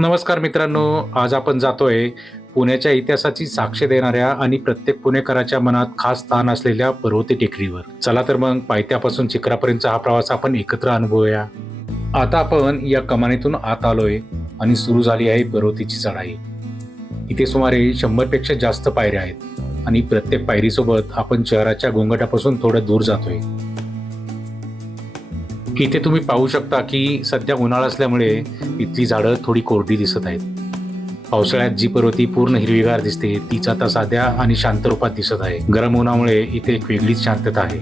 नमस्कार मित्रांनो, आज आपण जातोय पुण्याच्या इतिहासाची साक्ष देणाऱ्या आणि प्रत्येक पुणेकराच्या मनात खास स्थान असलेल्या पर्वती टेकडीवर. चला तर मग पायथ्यापासून चिखरापर्यंतचा हा प्रवास आपण एकत्र अनुभवूया. आता आपण या कमानीतून आत आलोय आणि सुरू झाली आहे पर्वतीची चढाई. इथे सुमारे 100 पेक्षा जास्त पायऱ्या आहेत आणि प्रत्येक पायरीसोबत आपण शहराच्या गोंगाटापासून थोडं दूर जातोय. इथे तुम्ही पाहू शकता की सध्या उन्हाळा असल्यामुळे इथली झाडं थोडी कोरडी दिसत आहेत. पावसाळ्यात जी पर्वती पूर्ण हिरवीगार दिसते तीच आता साध्या आणि शांत रूपात दिसत आहे. गरम उन्हामुळे इथे एक वेगळीच शांतता आहे.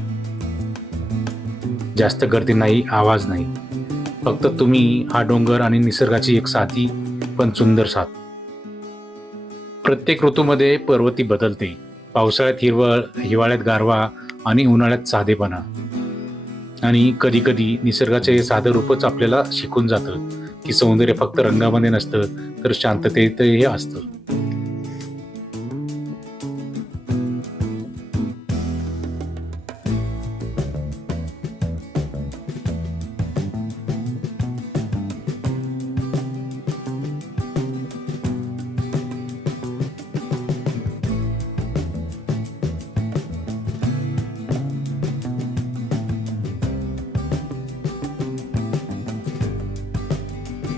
जास्त गर्दी नाही, आवाज नाही, फक्त तुम्ही, हा डोंगर आणि निसर्गाची एक साधी पण सुंदर साथ. प्रत्येक ऋतूमध्ये पर्वती बदलते. पावसाळ्यात हिरवळ, हिवाळ्यात गारवा आणि उन्हाळ्यात साधेपणा. आणि कधी कधी निसर्गाचे हे साधं रूपच आपल्याला शिकून जातं की सौंदर्य फक्त रंगामध्ये नसतं तर शांततेतही असतं.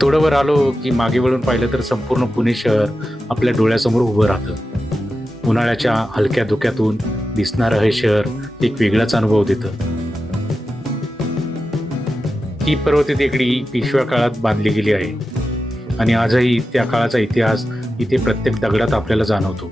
थोडं वर आलो की मागे वळून पाहिलं तर संपूर्ण पुणे शहर आपल्या डोळ्यासमोर उभं राहतं. उन्हाळ्याच्या हलक्या धुक्यातून दिसणारं हे शहर एक वेगळाच अनुभव देतं. ही पर्वती टेकडी पेशव्या काळात बांधली गेली आहे आणि आजही त्या काळाचा इतिहास इथे प्रत्येक दगडात आपल्याला जाणवतो.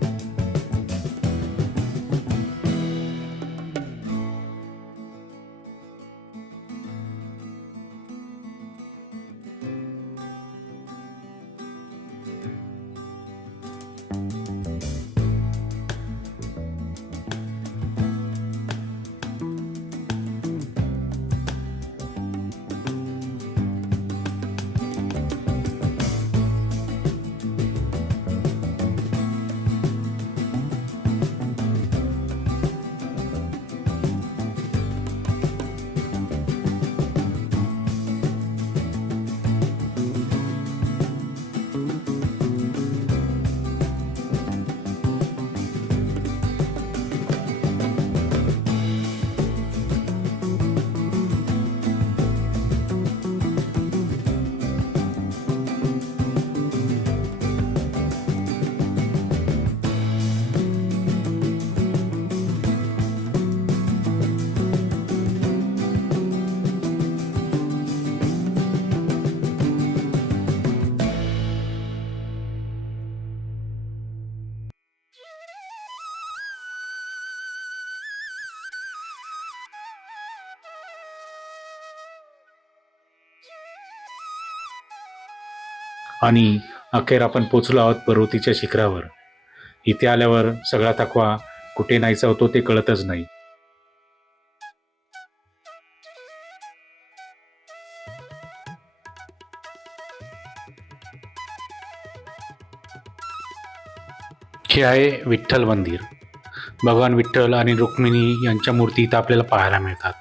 आणि अखेर आपण पोचलो आहोत पर्वतीच्या शिखरावर. इथे आल्यावर सगळा थकवा कुठे नाहीसा होतो ते कळतच नाही. हे आहे विठ्ठल मंदिर. भगवान विठ्ठल आणि रुक्मिणी यांच्या मूर्ती इथं आपल्याला पाहायला मिळतात.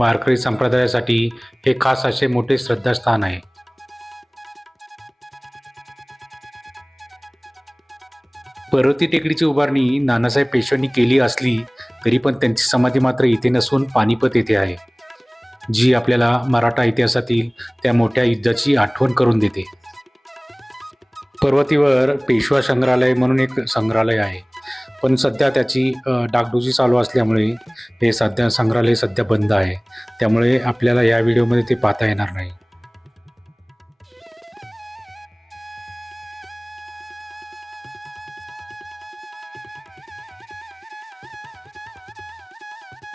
वारकरी संप्रदायासाठी हे खास असे मोठे श्रद्धास्थान आहे. पर्वती टेकडीची उभारणी नानासाहेब पेशव्यांनी केली असली तरी पण त्यांची समाधी मात्र इथे नसून पानिपत येथे आहे, जी आपल्याला मराठा इतिहासातील त्या मोठ्या युद्धाची आठवण करून देते. पर्वतीवर पेशवा संग्रहालय म्हणून एक संग्रहालय आहे, पण सध्या त्याची डागडुजी चालू असल्यामुळे हे संग्रहालय सध्या बंद आहे. त्यामुळे आपल्याला या व्हिडिओमध्ये ते पाहता येणार नाही.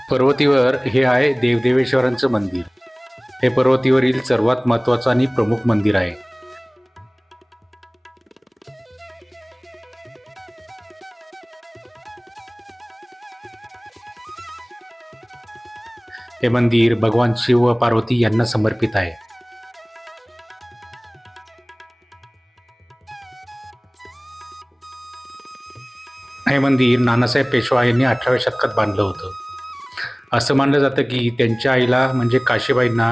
पर्वतीवर हे आहे देवदेवेश्वरांचं मंदिर. हे पर्वतीवरील सर्वात महत्त्वाचं आणि प्रमुख मंदिर आहे. हे मंदिर भगवान शिव व पार्वती यांना समर्पित आहे. हे मंदिर नानासाहेब पेशवा यांनी 18व्या शतकात बांधलं होतं. असं मानलं जातं की त्यांच्या आईला म्हणजे काशीबाईंना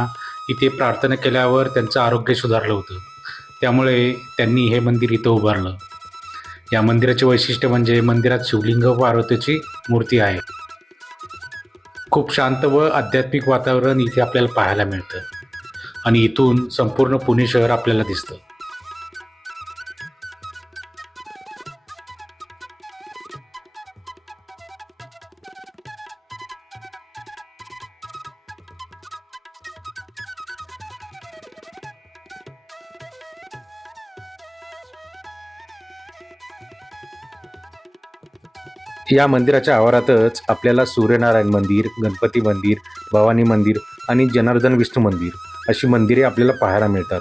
इथे प्रार्थना केल्यावर त्यांचं आरोग्य सुधारलं होतं. त्यामुळे त्यांनी हे मंदिर इथं उभारलं. या मंदिराचे वैशिष्ट्य म्हणजे मंदिरात शिवलिंग व पार्वतीची मूर्ती आहे. खूप शांत व आध्यात्मिक वातावरण इथे आपल्याला पाहायला मिळतं आणि इथून संपूर्ण पुणे शहर आपल्याला दिसतं. या मंदिराच्या आवारातच आपल्याला सूर्यनारायण मंदिर, गणपती मंदिर, भवानी मंदिर आणि जनार्दन विष्णू मंदिर अशी मंदिरे आपल्याला पाहायला मिळतात.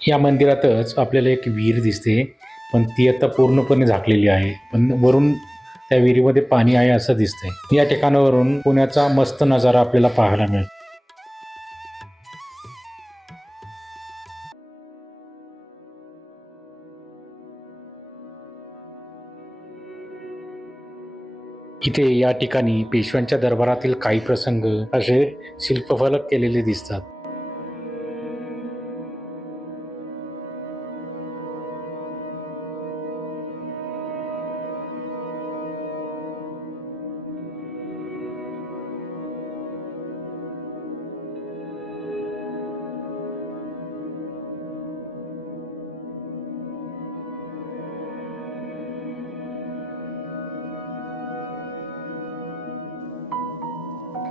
या मंदिरातच आपल्याला एक विहीर दिसते, पण ती आता पूर्णपणे झाकलेली आहे. पण वरून त्या विहिरीमध्ये पाणी आहे असं दिसतंय. या ठिकाणावरून पुण्याचा मस्त नजारा आपल्याला पाहायला मिळतो. इथे या ठिकाणी पेशव्यांच्या दरबारातील काही प्रसंग असे शिल्पफलक केलेले दिसतात.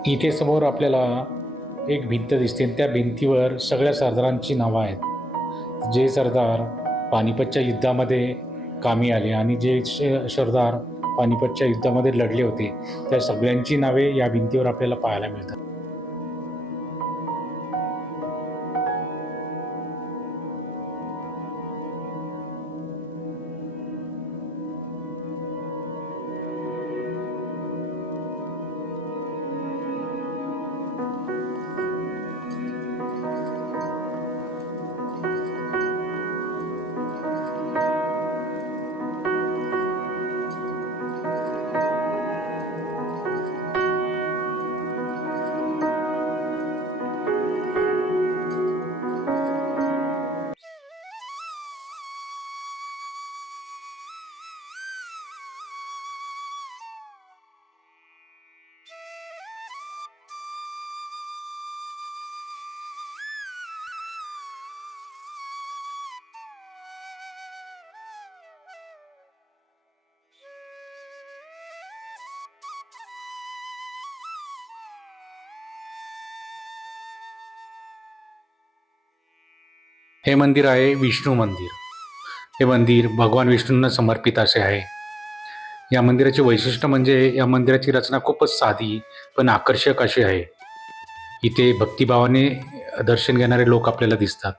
इथे समोर आपल्याला एक भिंत दिसते आणि त्या भिंतीवर सगळ्या सरदारांची नावं आहेत. जे सरदार पानिपतच्या युद्धामध्ये कामी आले आणि जे सरदार पानिपतच्या युद्धामध्ये लढले होते, त्या सगळ्यांची नावे या भिंतीवर आपल्याला पाहायला मिळतात. हे मंदिर आहे विष्णू मंदिर. हे मंदिर भगवान विष्णूंना समर्पित असे आहे. या मंदिराचे वैशिष्ट्य म्हणजे या मंदिराची रचना खूपच साधी पण आकर्षक अशी आहे. इथे भक्तिभावाने दर्शन घेणारे लोक आपल्याला दिसतात.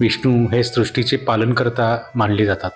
विष्णू हे सृष्टीचे पालनकर्ता मानले जातात.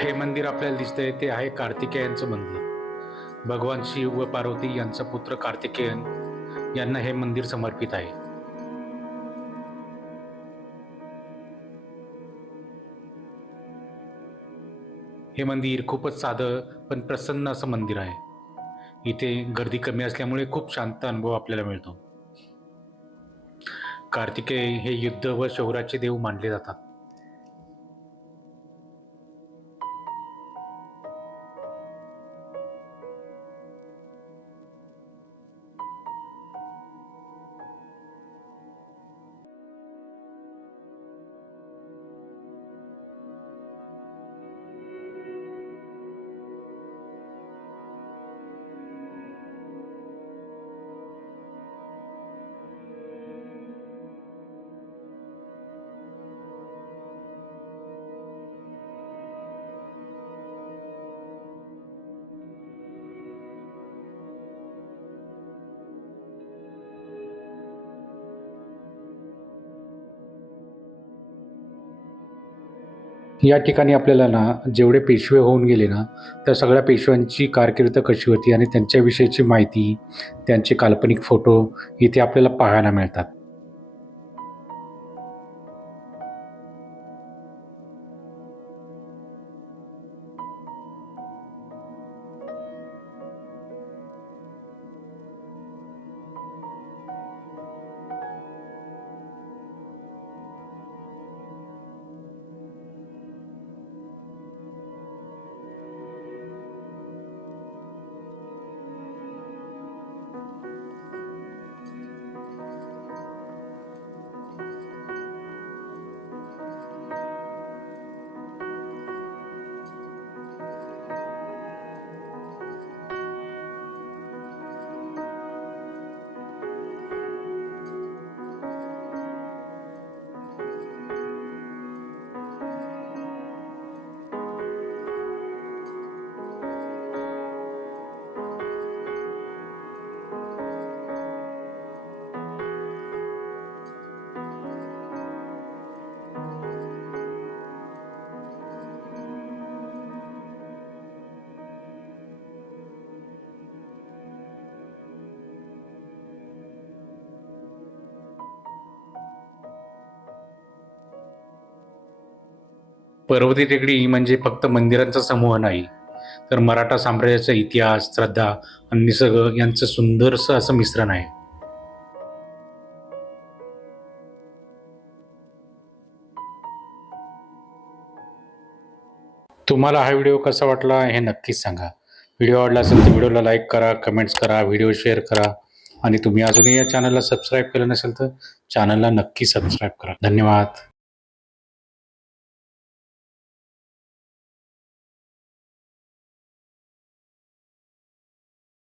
हे मंदिर आपल्याला दिसतंय ते आहे कार्तिकेयांचं मंदिर. भगवान शिव व पार्वती यांचा पुत्र कार्तिकेयन यांना हे मंदिर समर्पित आहे. हे मंदिर खूपच साधं पण प्रसन्न असं मंदिर आहे. इथे गर्दी कमी असल्यामुळे खूप शांत अनुभव आपल्याला मिळतो. कार्तिकेय हे युद्ध व शौर्याचे देव मानले जातात. या ठिकाणी आपल्याला ना जेवढे पेशवे होऊन गेले ना त्या सगळ्या पेशव्यांची कारकीर्द कशी होती आणि त्यांच्याविषयीची माहिती, त्यांचे काल्पनिक फोटो इथे आपल्याला पाहायला मिळतात. पर्वती टेकडी म्हणजे फक्त मंदिरांचा समूह नाही, तर मराठा साम्राज्याचा इतिहास, श्रद्धा आणि निसर्ग यांचं सुंदरसं असं मिश्रण आहे. तुम्हाला हा व्हिडिओ कसा वाटला हे नक्कीच सांगा. व्हिडिओ आवडला असेल तर व्हिडिओला लाईक करा, कमेंट्स करा, व्हिडिओ शेअर करा आणि तुम्ही अजूनही या चॅनलला सबस्क्राईब केलं नसेल तर चॅनलला नक्की सबस्क्राईब करा. धन्यवाद.